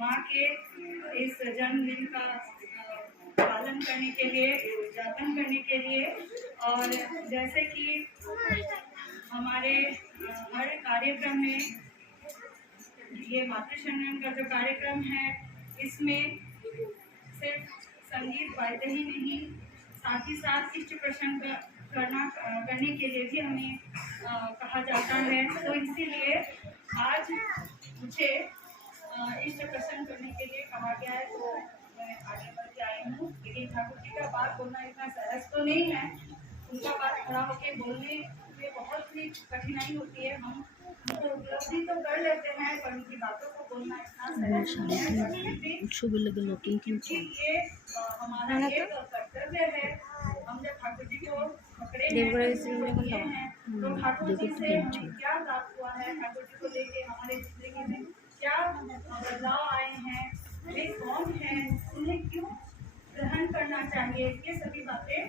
माँ के इस जन्मदिन का पालन करने के लिए, उद्यापन करने के लिए। और जैसे कि हमारे हर कार्यक्रम में ये मातृशंदन का जो कार्यक्रम है, इसमें सिर्फ संगीत वाद्य ही नहीं, साथ ही साथ इष्ट प्रसन्न करने के लिए भी हमें कहा जाता है। तो इसीलिए आज मुझे इष्ट प्रसन्न करने के लिए कहा गया है, तो मैं आगे बढ़ के आई हूँ। लेकिन ठाकुर जी का बात बोलना इतना सहज तो नहीं है, उनका बात खड़ा होकर बोलने में बहुत ही कठिनाई होती है। हम उनको उपलब्धि तो कर लेते हैं, पर उनकी बातों को बोलना इतना सहज नहीं है, क्योंकि ये हमारा एक कर्तव्य है। हम जब ठाकुर जी को पकड़े हैं, तो ठाकुर जी से हमें क्या प्राप्त हुआ है, ठाकुर जी को लेके हमारे जिंदगी में क्या बदलाव आए हैं, वे कौन हैं, उन्हें क्यों ग्रहण करना चाहिए, ये सभी बातें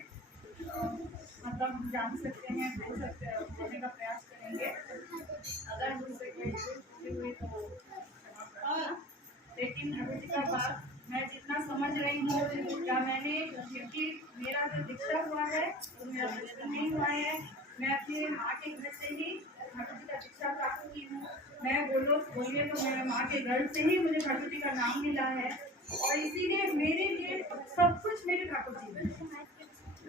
मतलब हम जान सकते हैं, बोल सकते हैं, बोलने का प्रयास करेंगे। अगर मुझसे कोई छूटी हुई तो क्षमा करना। लेकिन ठाकुर जी का बात मैं जितना समझ रही हूँ, क्या मैंने, क्योंकि मेरा जो दीक्षा हुआ है वो मेरा बचपन नहीं हुआ है, मैं अपने माँ के घर से ही ठाकुर जी का दीक्षा प्राप्त की हूँ। मैं बोलिए तो मेरे माँ के घर से ही मुझे ठाकुर जी का नाम मिला है, और इसीलिए मेरे लिए सब कुछ मेरे ठाकुर जी है।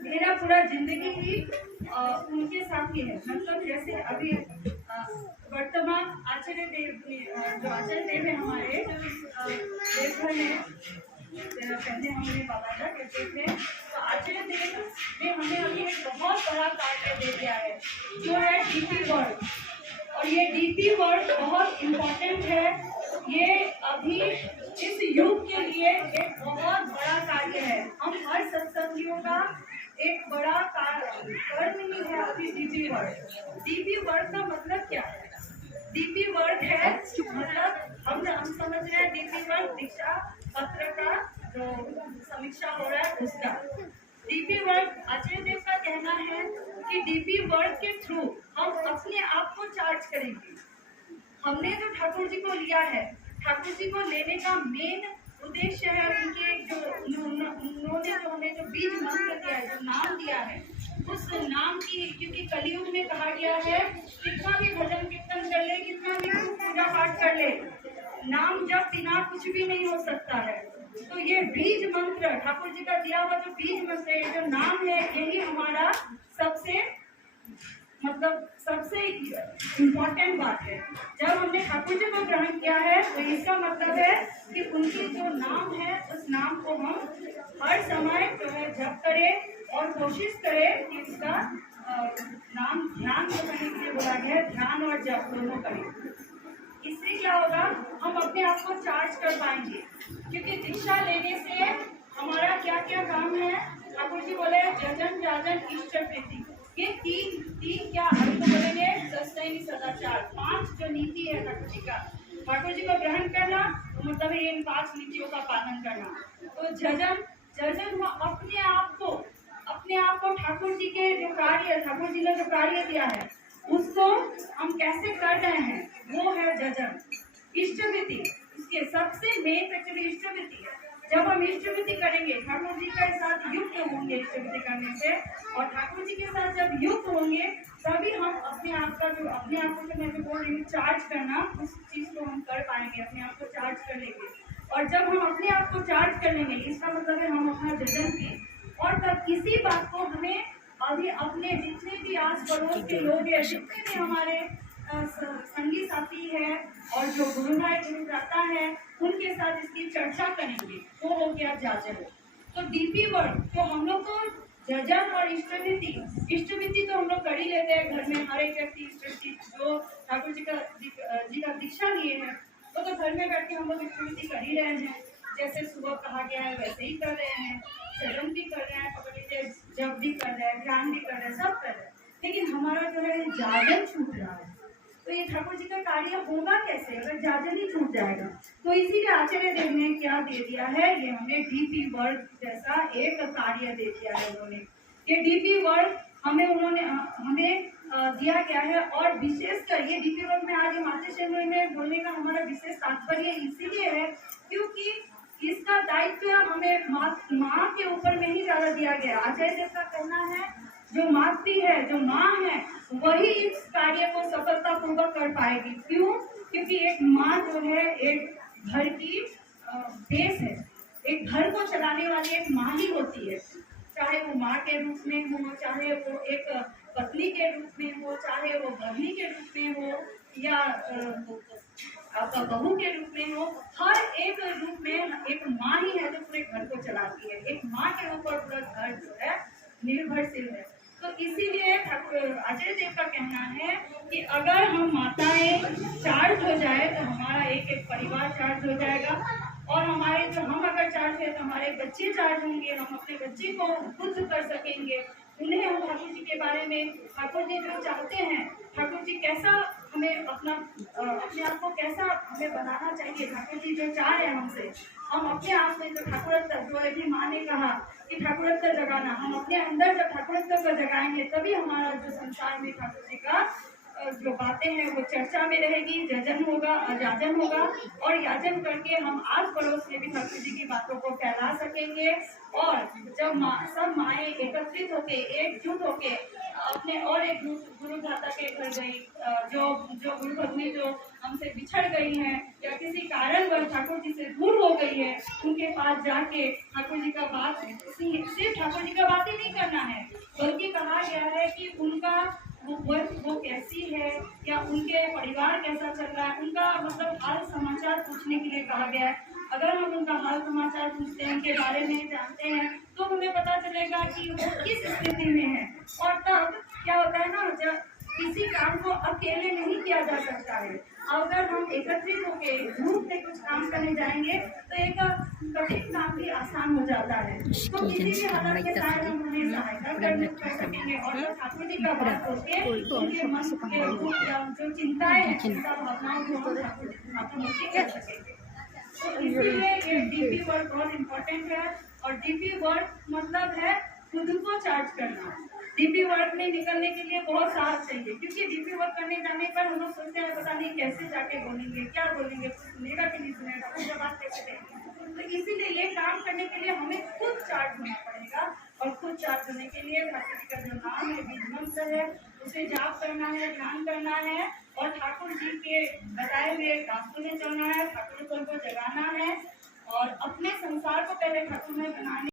मेरा पूरा जिंदगी ही उनके साथ ही है। मतलब जैसे अभी वर्तमान आचार्य देव जो आचार्य देव है हमारे देवघर में, पहले हमने बाबा जा कहते थे, तो आचार्य देव ने हमें अभी एक बहुत बड़ा कार्य दे दिया है, जो है डीपी वर्ल्ड। और ये डीपी वर्ल्ड बहुत इम्पोर्टेंट है। ये अभी इस युग के लिए एक बहुत बड़ा कार्य है। हम हर सत्संगियों का एक बड़ा कर्म ही है अभी डीपी वर्ल्ड। डीपी वर्ल्ड का मतलब क्या है? डीपी वर्ल्ड है मतलब हम समझ रहे हैं डीपी वर्ल्ड दीक्षा पत्र का जो समीक्षा हो रहा है उसका। डीपी वर्ल्ड आचार्य देव का कहना है कि डीपी वर्ल्ड के थ्रू हम अपने आप को चार्ज करेंगे। हमने जो ठाकुर जी को लिया है, ठाकुर जी को लेने का मेन उद्देश्य है उनके जो उन्होंने जो हमें जो बीज मंत्र दिया है, जो नाम दिया है, उस नाम की, क्योंकि कलयुग में कहा गया है कितना भी भजन कीर्तन कर ले, कितना भी पूजा पाठ कर ले, नाम जब बिना कुछ भी नहीं हो सकता है। तो ये बीज मंत्र ठाकुर जी का दिया हुआ जो बीज मंत्र है, जो नाम है, यही हमारा सबसे इम्पोर्टेंट बात है। जब हमने ठाकुर जी को ग्रहण किया है, तो इसका मतलब है कि उनकी जो नाम है, उस नाम को हम हर समय जो है जप करें और कोशिश करें कि उसका नाम ध्यान करने के लिए बोला गया, ध्यान और जप दोनों करें। इससे क्या होगा, हम अपने आप को चार्ज कर पाएंगे। क्योंकि दीक्षा लेने से हमारा क्या क्या काम है, ठाकुर जी बोले जजन जाजन इष्ट प्रीति, ये तीन क्या अभी तो बोलेंगे सदाचार, 5 जो नीति है ठाकुर जी का, ठाकुर जी को ग्रहण करना तो मतलब इन 5 नीतियों का पालन करना। तो जजन हुआ अपने आप को ठाकुर जी के जो कार्य, ठाकुर जी ने जो कार्य दिया है उसको हम कैसे कर रहे हैं, वो है जजन। इष्टवृत्ति, इसके सबसे मेन एक्चुअली इष्टवृत्ति है। जब हम इष्टवृत्ति करेंगे, ठाकुर जी के साथ युक्त होंगे इष्टवृत्ति करने से, और ठाकुर जी के साथ जब युक्त होंगे तभी हम अपने आप को जो मैं बोल रही हूँ चार्ज करना, उस चीज को हम कर पाएंगे, अपने आप को चार्ज कर लेंगे। और जब हम अपने आप को चार्ज कर लेंगे, इसका मतलब है हम अपना जजन की, और तब इसी बात को हमें अभी अपने जितने भी आस पड़ोस के लोग हैं, जितने भी हमारे संगी साथी है और जो गुरु भाई गुरु भ्राता है, उनके साथ इसकी चर्चा करेंगे। वो हो गया जाजन। तो डीपी वर्ड तो हम लोग को जजन और इष्टवृत्ति तो हम लोग कर ही लेते हैं घर में। हर एक व्यक्ति इष्टवृत्ति जो ठाकुर जी का दीक्षा लिए हैं, तो घर में बैठ के हम लोग इष्टवृत्ति कर ही रहे हैं। जैसे सुबह कहा गया है वैसे ही कर रहे हैं, चरण भी कर रहे हैं, पकड़ लीजिए जप भी कर रहे हैं, ध्यान भी कर रहे हैं, सब कर रहे हैं। लेकिन हमारा जो है जाजन छूट रहा है। तो ये ठाकुर जी का कार्य होगा कैसे अगर जाजन ही छूट जाएगा? तो इसीलिए आचार्य देव ने क्या दे दिया है, ये हमें डीपी वर्ल्ड जैसा एक कार्य दे दिया है उन्होंने। ये डीपी वर्ल्ड हमें दिया गया है। और विशेषकर ये डीपी वर्ल्ड में आज मातृशंदन में बोलने का हमारा विशेष तात्पर्य इसीलिए है कि माँ के ऊपर में ही ज्यादा दिया गया। अजय देव का कहना है जो मातृ है, जो माँ है, वही इस कार्य को सफलता पूर्वक कर पाएगी। क्यों? क्योंकि एक माँ जो है एक घर की बेस है। एक घर को चलाने वाली एक माँ ही होती है, चाहे वो माँ के रूप में हो, चाहे वो एक पत्नी के रूप में हो, चाहे वो बहनी के रूप में हो, या आपका बहू के रूप में हो। हर एक रूप में एक माँ ही है जो पूरे घर को चलाती है। एक माँ के ऊपर पूरा घर जो है निर्भरशील है। तो इसीलिए अजय देव का कहना है कि अगर हम माताएं चार्ज हो जाए तो हमारा एक एक परिवार चार्ज हो जाएगा, और हमारे जो हम अगर चार्ज है तो हमारे बच्चे चार्ज होंगे। हम अपने बच्चे को बुद्ध कर सकेंगे, उन्हें हम ठाकुर जी के बारे में, ठाकुर जी जो चाहते हैं, ठाकुर जी कैसा हमें अपने आप को कैसा हमें बनाना चाहिए, ठाकुर जी जो चाह रहे हैं हमसे, हम अपने आप में जो ठाकुरत्व, जो अभी माँ ने कहा कि ठाकुरत्व जगाना, हम अपने अंदर जब ठाकुरत्व को जगाएंगे तभी हमारा जो संसार में ठाकुर जी का जो बातें हैं वो चर्चा में रहेगी, जजन होगा, अजाजन होगा, और याजन करके हम आस पड़ोस में भी ठाकुर जी की बातों को फैला सकेंगे। और जब सब माएँ एकत्रित होके, एकजुट होके अपने और एक गुरु भ्राता के घर गई, जो गुरु भगनी जो हमसे बिछड़ गई हैं या किसी कारणवश ठाकुर जी से दूर हो गई है, उनके पास जाके ठाकुर जी का बात, सिर्फ ठाकुर जी का बात ही नहीं करना है, बल्कि कहा गया है कि उनका वो कैसी है, या उनके परिवार कैसा चल रहा है, उनका मतलब हाल समाचार पूछने के लिए कहा गया है। अगर हम उनका हाल समाचार पूछते हैं, उनके बारे में जानते हैं, तो हमें पता चलेगा कि वो किस स्थिति में है। और तब क्या होता है ना, जब किसी काम को अकेले नहीं किया जा सकता है, अगर हम एकत्रित होकर ग्रुप में कुछ काम करने जाएंगे तो एक कठिन काम भी आसान हो जाता है। तो किसी भी हालत में शायद हम उन्हें सहायता कर सकेंगे, और ठाकुर जी का बात होके उनके मन के जो चिंताएं हैं, चिंता भावनाओं को हम ठाकुर जी कह सकेंगे। तो इसीलिए ये डीपी वर्क बहुत इम्पोर्टेंट है। और डीपी वर्क मतलब है खुद को चार्ज करना। डीपी वर्क में निकलने के लिए बहुत साहस चाहिए, क्योंकि डीपी वर्क करने जाने पर हम लोग सोचते हैं पता नहीं कैसे जाके बोलेंगे, क्या बोलेंगे, सुनेगा कि नहीं सुनेगा, कोई जवाब कैसे देंगे। तो इसीलिए ये काम करने के लिए हमें खुद चार्ज होना पड़ेगा, और खुद चार्ज होने के लिए ठाकुर जी का जो नाम है, बीज मंत्र है, उसे जाप करना है, ध्यान करना है, और ठाकुर जी के बताए हुए रास्तों में चलना है, ठाकुर को जगाना है, और अपने संसार को पहले ठाकुर में बनाने